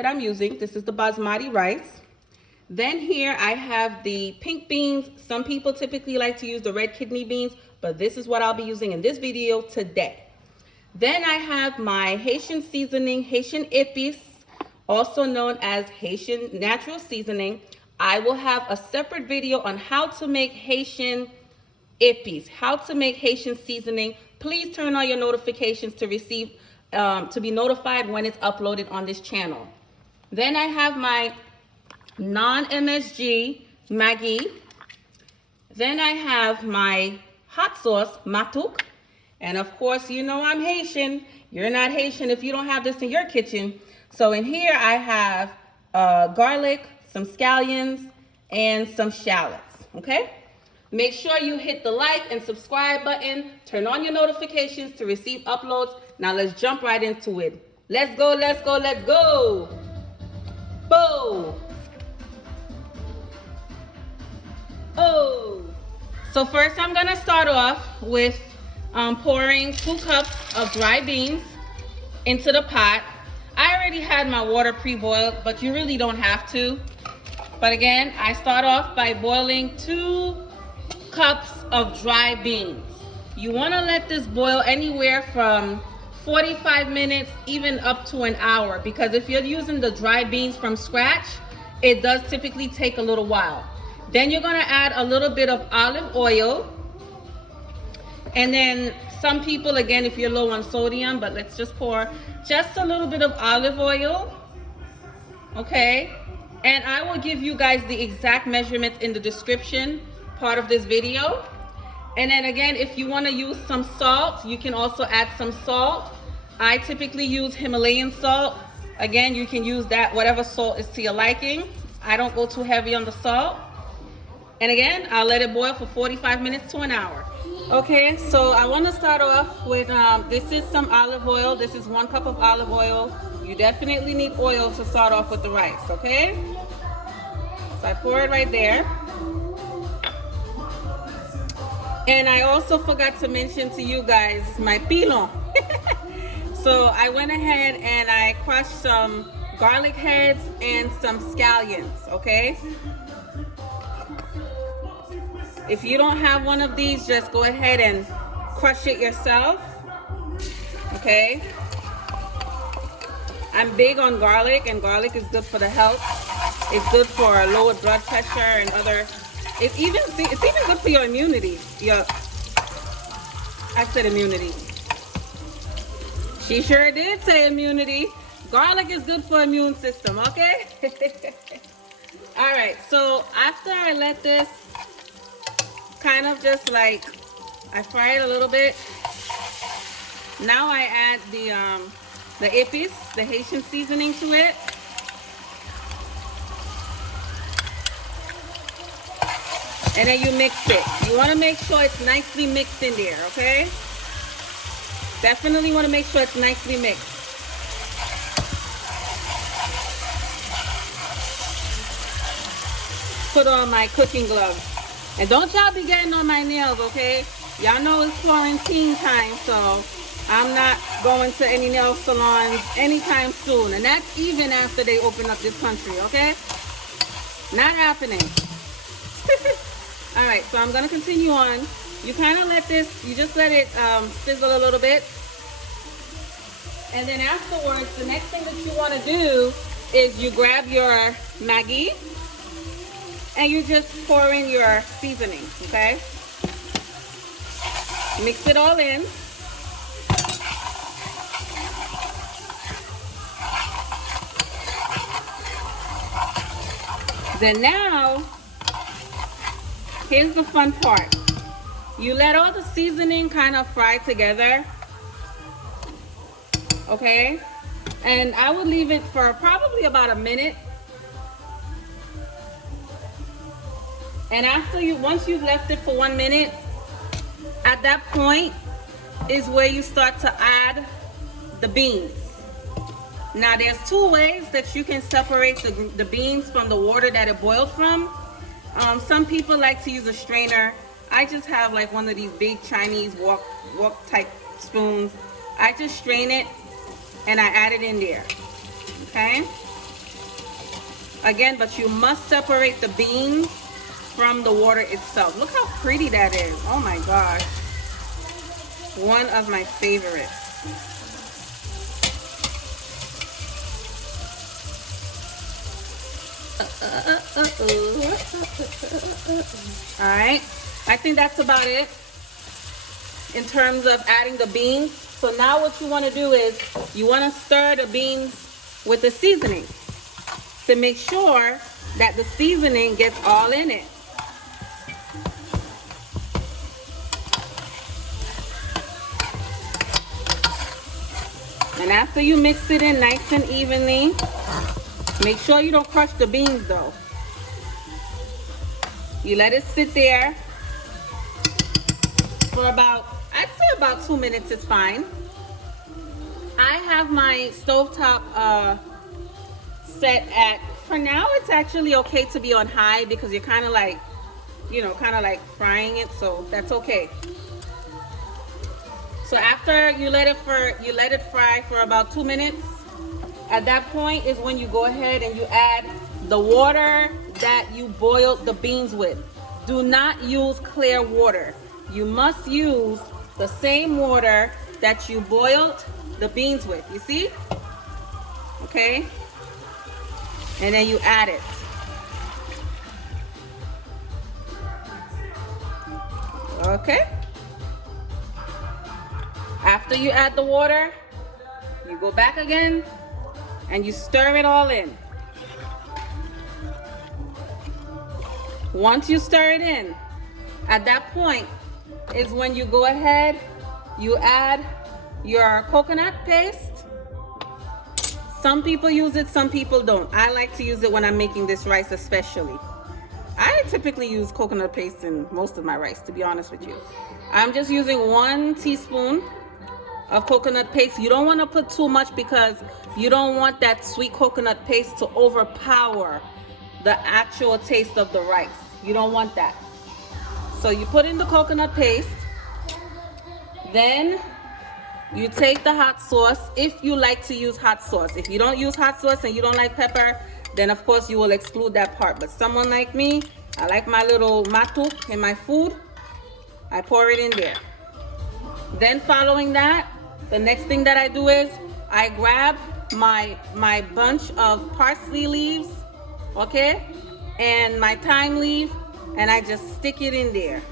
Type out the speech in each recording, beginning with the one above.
that I'm using. This is the basmati rice. Then here I have the pink beans. Some people typically like to use the red kidney beans, but this is what I'll be using in this video today. Then I have my Haitian seasoning, Haitian épices, also known as Haitian natural seasoning. I will have a separate video on how to make Haitian épices, how to make Haitian seasoning. Please turn on your notifications to receive, to be notified when it's uploaded on this channel. Then I have my non-MSG Maggie. Then I have my hot sauce, matuk. And of course, you know I'm Haitian. You're not Haitian if you don't have this in your kitchen. So in here I have garlic, some scallions, and some shallots, okay? Make sure you hit the like and subscribe button. Turn on your notifications to receive uploads. Now let's jump right into it. Let's go, let's go, let's go. Boom. Oh. So first I'm gonna start off with pouring 2 cups of dry beans into the pot. I already had my water pre-boiled, but you really don't have to. But again, I start off by boiling 2 cups of dry beans. You want to let this boil anywhere from 45 minutes, even up to an hour, because if you're using the dry beans from scratch, it does typically take a little while. Then you're going to add a little bit of olive oil. And then some people, again, if you're low on sodium, but let's just pour just a little bit of olive oil, okay? And I will give you guys the exact measurements in the description part of this video. And then again, if you want to use some salt, you can also add some salt. I typically use Himalayan salt. Again, you can use that, whatever salt is to your liking. I don't go too heavy on the salt. And again, I'll let it boil for 45 minutes to an hour. Okay, so I want to start off with, this is some olive oil. This is 1 cup of olive oil. You definitely need oil to start off with the rice, okay? So I pour it right there. And I also forgot to mention to you guys my pilon. So I went ahead and I crushed some garlic heads and some scallions, okay? If you don't have one of these, just go ahead and crush it yourself, okay? I'm big on garlic, and garlic is good for the health. It's good for lower blood pressure and other, it's even good for your immunity. I said immunity. She sure did say immunity. Garlic is good for immune system, okay? All right, so after I let this kind of just like, I fry it a little bit. Now I add the épices, the Haitian seasoning to it. And then you mix it. You want to make sure it's nicely mixed in there, okay? Definitely want to make sure it's nicely mixed. Put on my cooking gloves. And don't y'all be getting on my nails, okay? Y'all know it's quarantine time, so I'm not going to any nail salons anytime soon. And that's even after they open up this country, okay? Not happening. All right, so I'm gonna continue on. You kind of let this, you just let it sizzle a little bit. And then afterwards, the next thing that you want to do is you grab your Maggie and you just pour in your seasoning, okay? Mix it all in. Then now, here's the fun part. You let all the seasoning kind of fry together, okay? And I would leave it for probably about a minute. And once you've left it for 1 minute, at that point is where you start to add the beans. Now there's 2 ways that you can separate the beans from the water that it boiled from. Some people like to use a strainer. I just have like one of these big Chinese wok type spoons. I just strain it and I add it in there, okay? again, but you must separate the beans from the water itself. Look how pretty that is. Oh my gosh. One of my favorites. All right, I think that's about it in terms of adding the beans. So now what you want to do is you want to stir the beans with the seasoning to make sure that the seasoning gets all in it. And after you mix it in nice and evenly, make sure you don't crush the beans though. You let it sit there for about, I'd say about 2 minutes is fine. I have my stovetop set at, for now it's actually okay to be on high because you're kind of like, you know, kind of like frying it, so that's okay. So after you let it fry for about 2 minutes, at that point is when you go ahead and you add the water that you boiled the beans with. Do not use clear water. You must use the same water that you boiled the beans with. You see? Okay? And then you add it. Okay? After you add the water, you go back again and you stir it all in. Once you stir it in, at that point is when you go ahead, you add your coconut paste. Some people use it, some people don't. I like to use it when I'm making this rice especially. I typically use coconut paste in most of my rice, to be honest with you. I'm just using 1 teaspoon of coconut paste. You don't want to put too much because you don't want that sweet coconut paste to overpower the actual taste of the rice. You don't want that. So you put in the coconut paste, then you take the hot sauce if you like to use hot sauce. If you don't use hot sauce and you don't like pepper, then of course you will exclude that part. But someone like me, I like my little matuk in my food. I pour it in there. Then following that, the next thing that I do is I grab my bunch of parsley leaves, okay, and my thyme leaf, and I just stick it in there.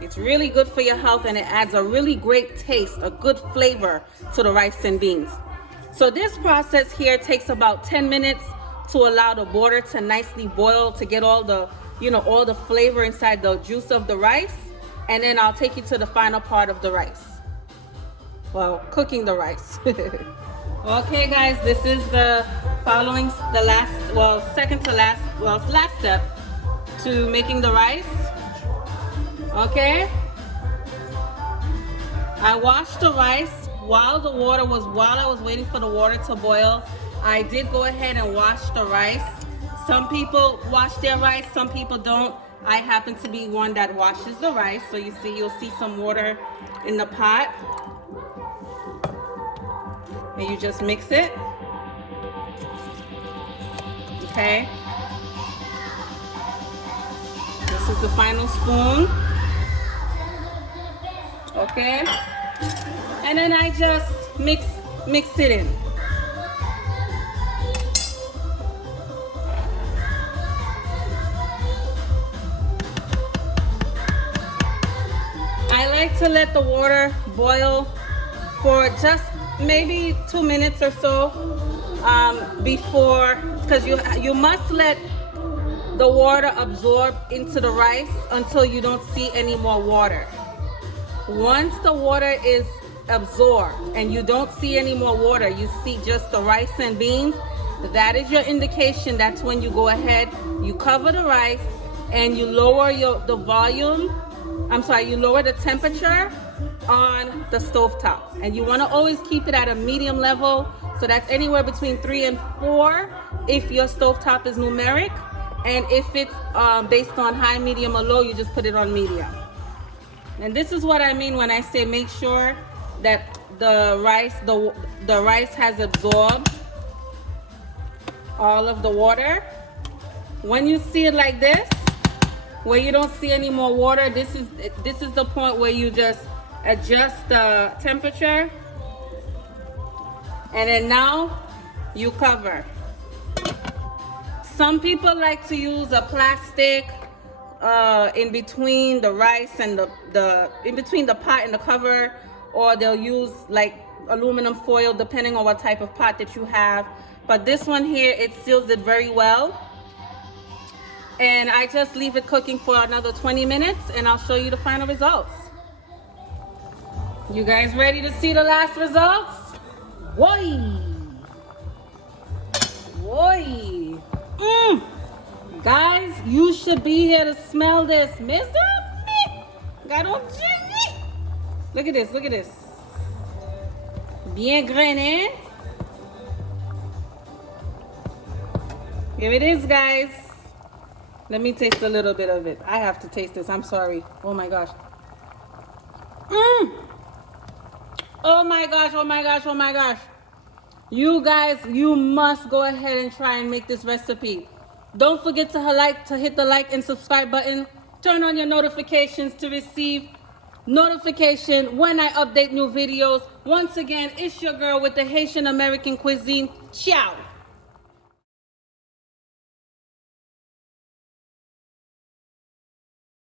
It's really good for your health and it adds a really great taste, a good flavor to the rice and beans. So this process here takes about 10 minutes to allow the water to nicely boil, to get all the, you know, all the flavor inside the juice of the rice. And then I'll take you to the final part of the rice. Well, cooking the rice. Okay guys, this is the following, the last, well, second to last, well, last step to making the rice. Okay, I washed the rice while I was waiting for the water to boil. I did go ahead and wash the rice. Some people wash their rice, some people don't. I happen to be one that washes the rice. So you'll see some water in the pot. And you just mix it. Okay. This is the final spoon. Okay. And then I just mix it in. I like to let the water boil for just maybe 2 minutes or so before, because you must let the water absorb into the rice until you don't see any more water. Once the water is absorbed and you don't see any more water, you see just the rice and beans, that is your indication. That's when you go ahead, you cover the rice and you lower the volume. You lower the temperature on the stovetop, and you want to always keep it at a medium level. So that's anywhere between 3 and 4 if your stovetop is numeric, and if it's based on high, medium, or low, you just put it on medium. And this is what I mean when I say make sure that the rice has absorbed all of the water. When you see it like this, where you don't see any more water, this is the point where you just adjust the temperature. And then now you cover. Some people like to use a plastic in between the rice and the in between the pot and the cover, or they'll use like aluminum foil depending on what type of pot that you have. But this one here, it seals it very well. And I just leave it cooking for another 20 minutes and I'll show you the final results. You guys ready to see the last results? Woi! Woi! Guys, you should be here to smell this. Look at this, look at this. Bien grainé. Here it is, guys. Let me taste a little bit of it. I have to taste this. I'm sorry. Oh my gosh. Oh my gosh, oh my gosh, oh my gosh. You guys, you must go ahead and try and make this recipe. Don't forget to hit the like and subscribe button. Turn on your notifications to receive notification when I update new videos. Once again, it's your girl with the Haitian American cuisine. Ciao.